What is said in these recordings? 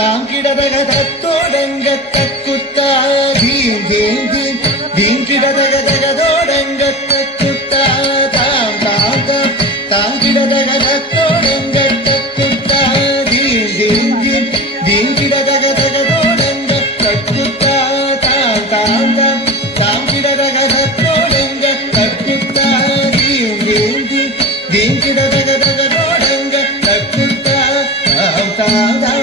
താങ്കിടതക തത്തോടങ്ക തക്കുത്ത ധീം ധീം ധീം ധീം കിടതക തകതോടങ്ക തക്കുത്ത താം താം താം താങ്കിടതക തത്തോടങ്ക തക്കുത്ത ധീം ധീം ധീം ധീം കിടതക തകതോടങ്ക തക്കുത്ത താം താം താം താങ്കിടതക തത്തോടങ്ക തക്കുത്ത ധീം ധീം ധീം ധീം കിടതക തകതോടങ്ക തക്കുത്ത താം താം താം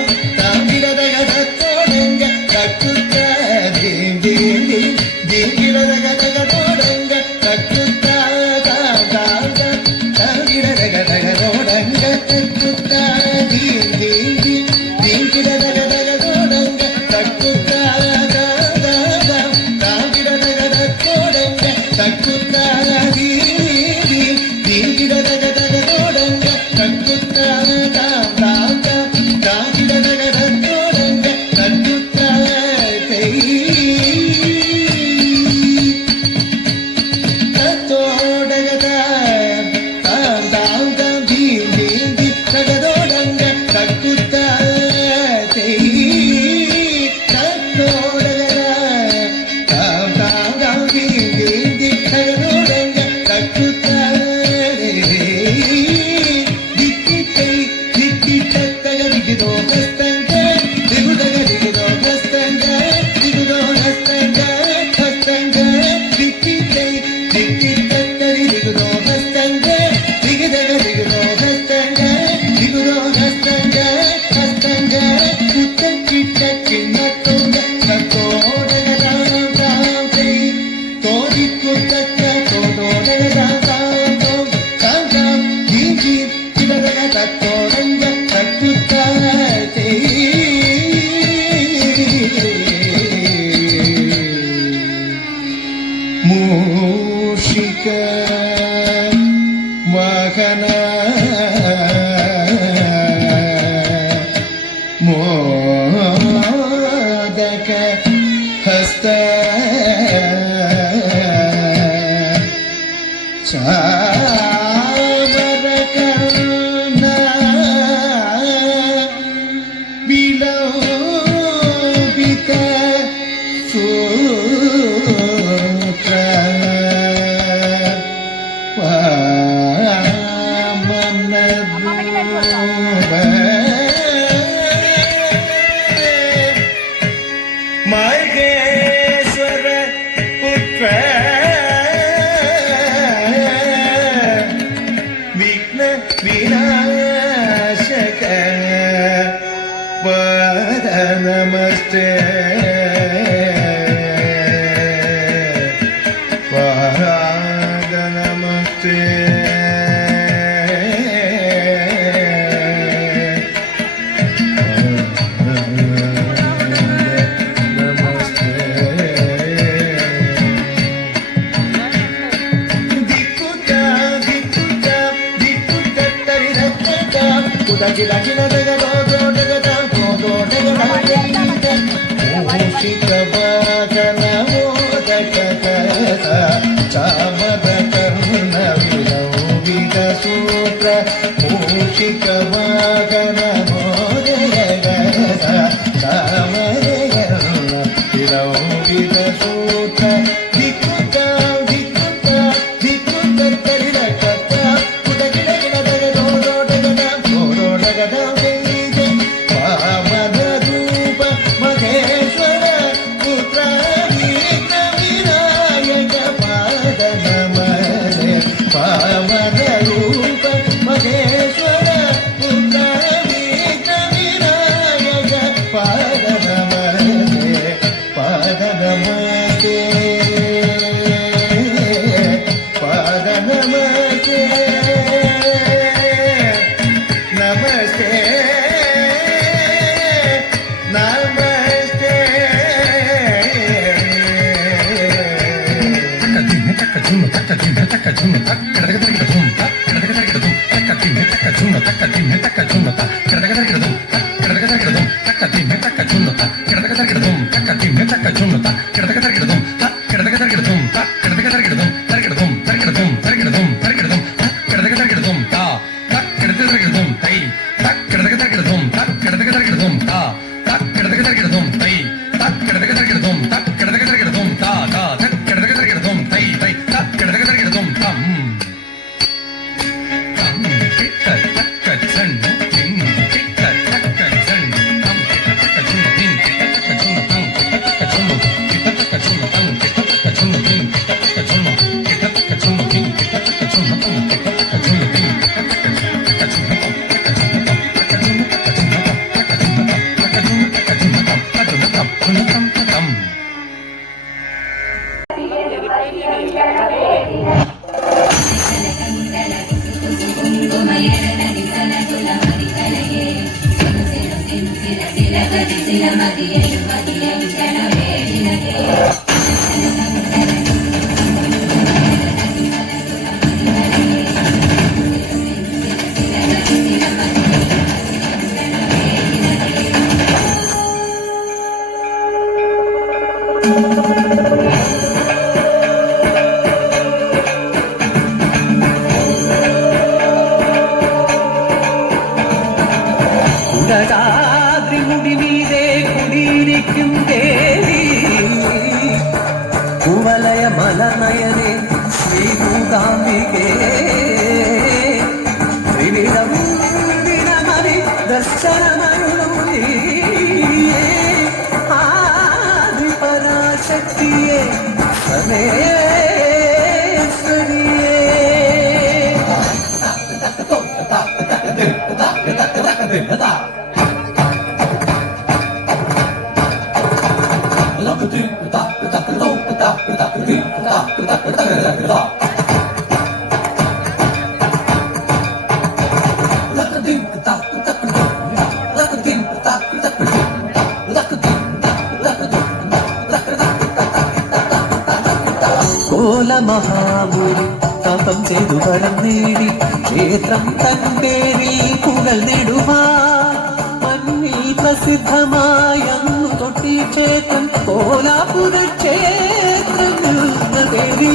മൂഷിക വാഹന മോദക ഹസ്ത ചാമരകർണ വിലോപിത മഹേശ്വര പുത്ര വിഘ്ന വിനാശക പാദ നമസ്തേ പാദ നമസ്തേ Gila gila daga do daga da do daga da Mushika vagana modaka kasa Chamada karna vilovida sutra Mushika vagana modaka kasa Chamada karna vilovida sutra കുടജാദ്രിമുടിമീതെ കുടിയിരിക്കും ദേവി കുവലയ മലനയനെ ശ്രീ മൂകാംബികേ ത്രിവിധമൂർത്തിനമതി ദർശനമരുളും നീയേ ആദിപരാശക്തിയെ സർവേശ്വരിയേ കോലമഹാമുനി തപം ചെയ്തു വരം നേടി ക്ഷേത്രം തൻപേരിൽ പുകൾ നെടുമാ മണ്ണിൽ പ്രസിദ്ധമായന്നു തൊട്ടി ക്ഷേത്രം കോലാപുര ക്ഷേത്രം ദേവി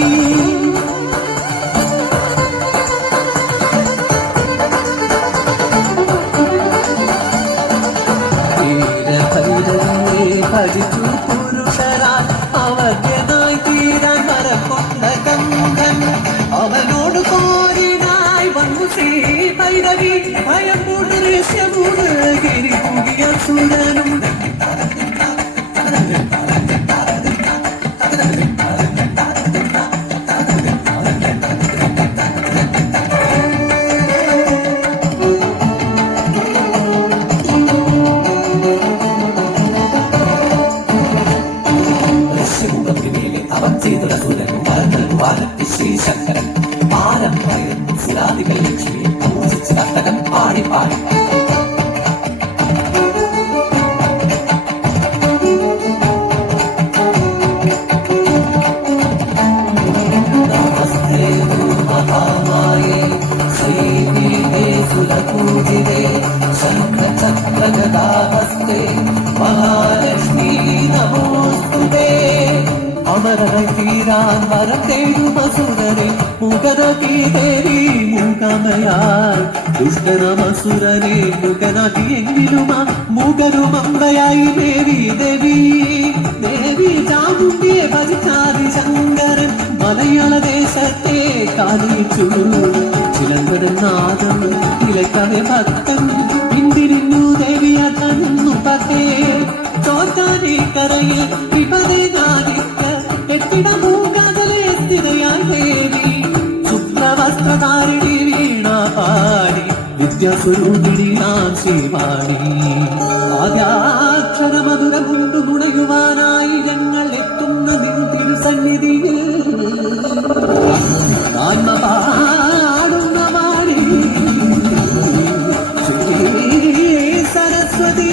വീരഭൈരവനെ ഭജിച്ചു പുരുഷരാൽ അവധ്യനായി തീരാൻ വരക്കൊണ്ട കന്ധൻ അവനോട് പോരിനായി വന്നു ശ്രീ ഭൈരവി ഭയമൂട് രഹസ്യമൂട് ഗിരി പുതിയ സുരനും ശ്രീശങ്കരൻ പാരം പറയുന്നു സുരാദികൾ ലക്ഷ്മിയെ പൂജിച്ച് നർത്തകം പാടി പാടി മഹാമായേ ശ്രീ സുരപൂജിതേ ശംഖചക്രഗദാഹസ്തേ മഹാലക്ഷ്മീ നമോസ്തുതേ അമരനായി തീരാൻ വരം തേടും അസുരനെ മുഖനാക്കി ദേവി മൂകമയായി ദുഷ്ടനമസുരനെ മുഖനാക്കി എങ്കിലും മുഖരും അമ്പയായി ദേവി ദേവി ദേവി ചാമുണ്ടിയെ ഭജിച്ചാതി ശങ്കരൻ മലയാള ദേശത്തെ കാലിച്ചു ചിലങ്കടൻ നാദം ഇലക്കവെ ഭക്തൻ പിന്തിരിഞ്ഞു ദേവി അന്നു പത്തേ ചോറ്റാനി കരയിൽ വിപതെ നാദിക്ക എത്തിടമൂകാതലെ സ്ഥിതയായി ദേവി ശുക്ലവസ്ത്രധാരിണി വീണ പാടി വിദ്യാസ്വരൂപിണി നാം ശ്രീവാണി ആദ്യാക്ഷരമധുരം കൊണ്ടു നുണയുവാനായി ഞങ്ങൾ എത്തുന്ന നിൻ തിരുസന്നിധിയിൽ പാടുന്ന വാണി സരസ്വതി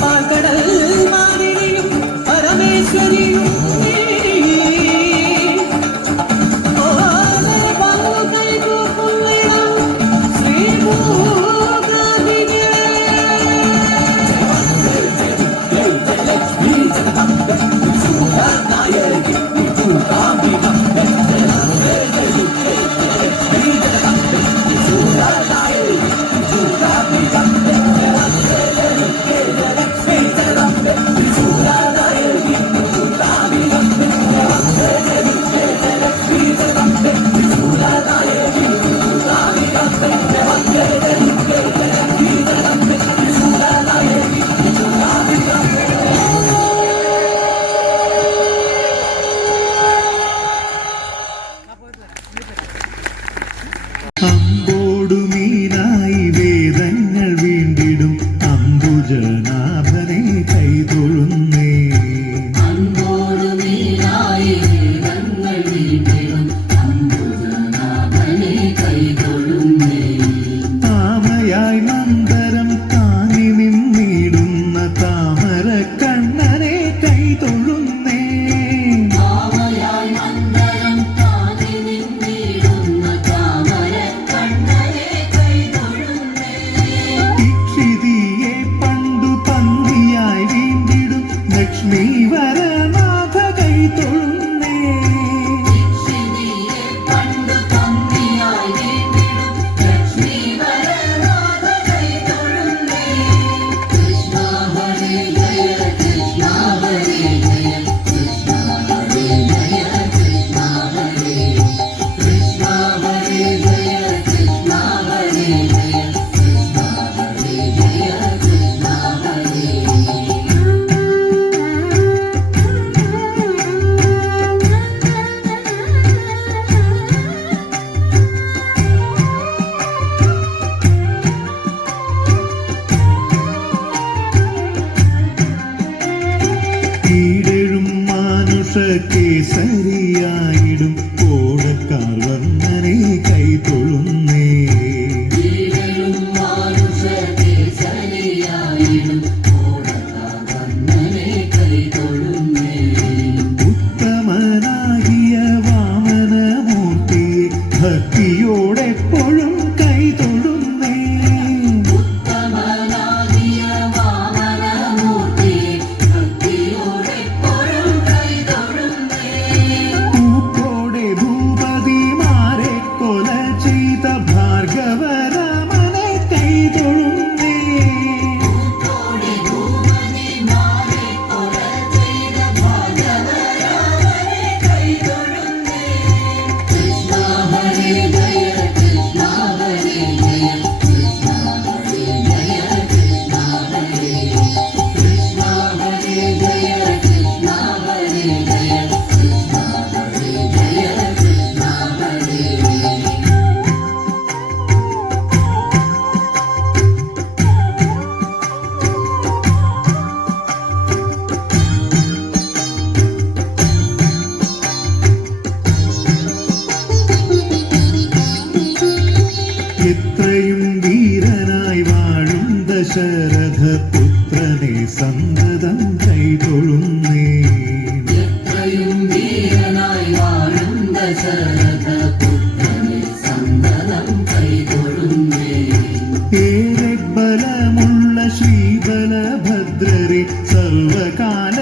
പാൽക്കടൽ മാലിനിയും പരമേശ്വരിയും ശ്രീവരനാഥ കൈതൊഴുന്നേ. ഈടെഴും മാനുഷ കേസരിയായിടും കോടക്കാർ വർണ്ണനെ കൈതൊഴുന്നേ. ഉത്തമനാകിയ വാമനമൂർത്തിയെ ഭക്തിയോടെപ്പോഴും കൈതൊഴുന്നേ. പൂക്കോടെ ഭൂപതിമാരെ കൊല ചെയ്ത ഭാർഗവരാമനെ കൈതൊഴുന്നേ. എത്രയും വീരനായി വാഴും ദശരഥപുത്രനെ സന്തതം കൈതൊഴുന്നേ. ഏറെ ബലമുള്ള ശ്രീബലഭദ്രരെ സർവകാല